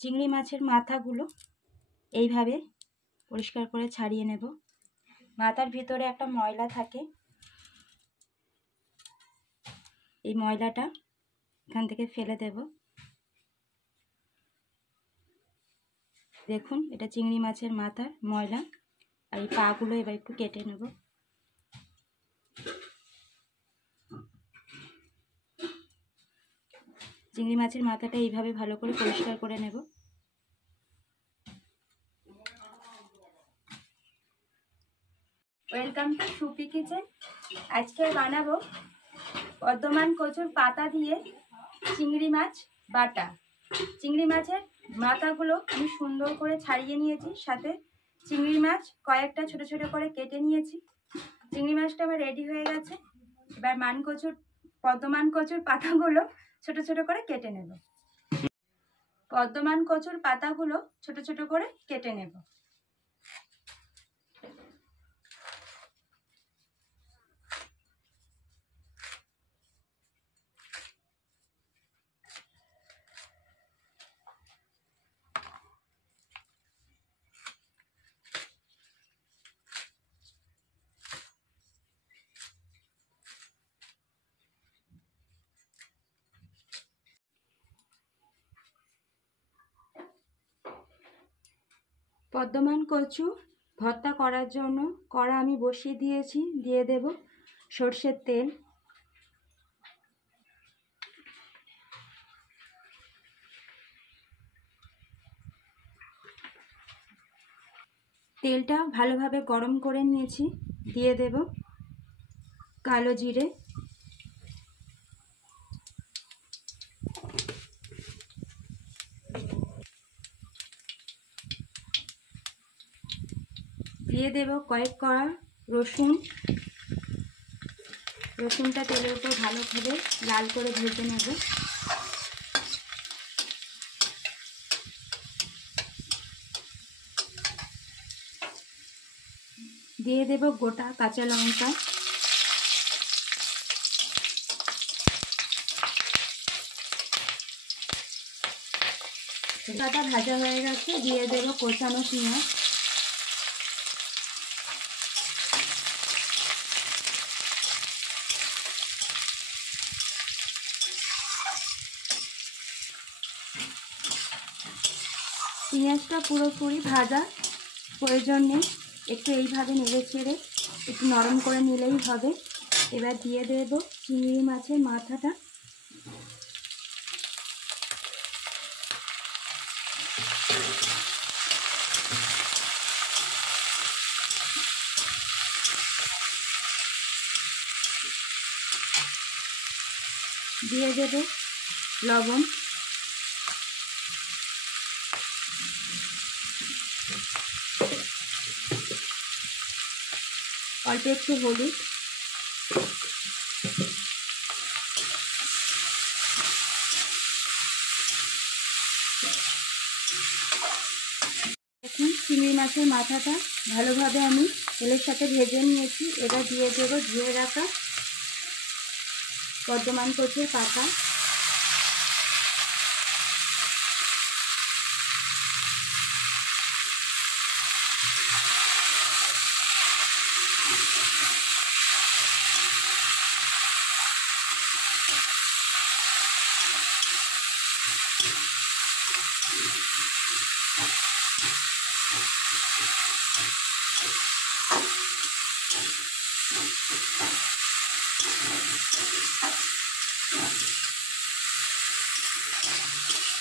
চিংড়ি মাছের মাথাগুলো এইভাবে পরিষ্কার করে ছাড়িয়ে নেব। মাথার ভিতরে একটা ময়লা থাকে, এই ময়লাটা এখান থেকে ফেলে দেব। দেখুন, এটা চিংড়ি মাছের মাথার ময়লা। আর এই পাগুলো এবার একটু কেটে নেব। চিংড়ি মাছের মাথাটা এইভাবে ভালো করে পরিষ্কার করে নেব। Welcome to soupy kitchen. আজকে বানাবো বর্ধমান কচুর পাতা দিয়ে চিংড়ি মাছ বাটা। চিংড়ি মাছের মাথাগুলো আমি সুন্দর করে ছাড়িয়ে নিয়েছি, সাথে চিংড়ি মাছ কয়েকটা ছোট ছোট করে কেটে নিয়েছি। চিংড়ি মাছটা আবার রেডি হয়ে গেছে। এবার বর্ধমান কচুর পাতাগুলো ছোট ছোট করে কেটে নেব। বর্ধমান কচুর পাতাগুলো ছোট ছোট করে কেটে নেব। বর্ধমান কচু ভর্তা করার জন্য কড়া আমি বসিয়ে দিয়েছি। দিয়ে দেব সর্ষের তেল। তেলটা ভালোভাবে গরম করে নিয়েছি। দিয়ে দেব কালো জিরে, দিয়ে দেব কয়েক কোয়া রসুন। রসুনটা তেলের উপর ভালোভাবে লাল করে ভেজে নেব। দিয়ে দেব গোটা কাঁচা লঙ্কা। পাতা ভাজা হয়ে গেছে। দিয়ে দেব কোচানো পেঁয়াজ। পেঁয়াজটা পুরোপুরি ভাজা প্রয়োজন নেই, একটু এইভাবে নেড়ে চেড়ে একটু নরম করে নিলেই হবে। এবার দিয়ে দেব চিংড়ি মাছের মাথাটা। দিয়ে দেব লবণ, অল্প একটু হলুদ, এখন চিংড়ি মাছের মাথাটা ভালোভাবে আমি তেলের সাথে ভেজে নিয়েছি। এবার দিয়ে দেব ধুয়ে রাখা বর্ধমান কচুর পাতা।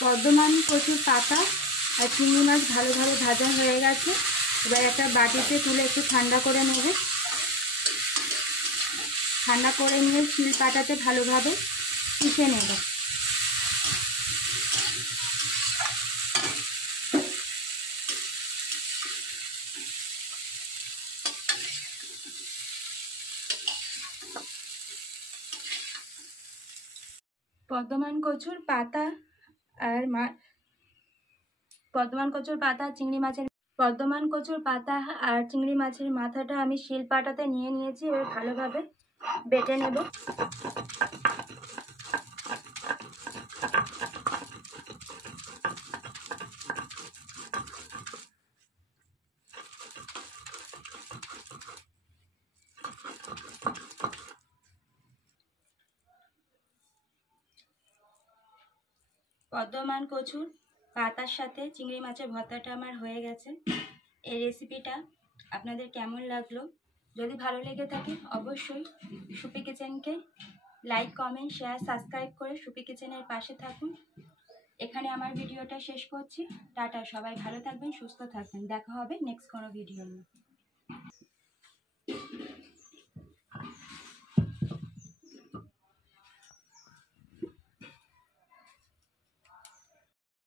বর্ধমান কচুর পাতা আর চিংড়ি মাছ ভালোভাবে ভাজা হয়ে গেছে। এবার একটা বাটিতে তুলে একটু ঠান্ডা করে নেবে। ঠান্ডা করে নিয়ে শিল পাটাতে ভালোভাবে পিষে নেব। বর্ধমান কচুর পাতা আর চিংড়ি মাছের মাথাটা আমি শিল পাটাতে নিয়ে নিয়েছি। এবার ভালোভাবে বেটে নেব। বর্ধমান কচুর পাতার সাথে চিংড়ি মাছের ভর্তাটা আমার হয়ে গেছে। এই রেসিপিটা আপনাদের কেমন লাগলো? যদি ভালো লেগে থাকে অবশ্যই সুপি কিচেনকে লাইক, কমেন্ট, শেয়ার, সাবস্ক্রাইব করে সুপি কিচেনের পাশে থাকুন। এখানে আমার ভিডিওটা শেষ করছি। টাটা, সবাই ভালো থাকবেন, সুস্থ থাকবেন। দেখা হবে নেক্সট কোনো ভিডিও নিয়ে।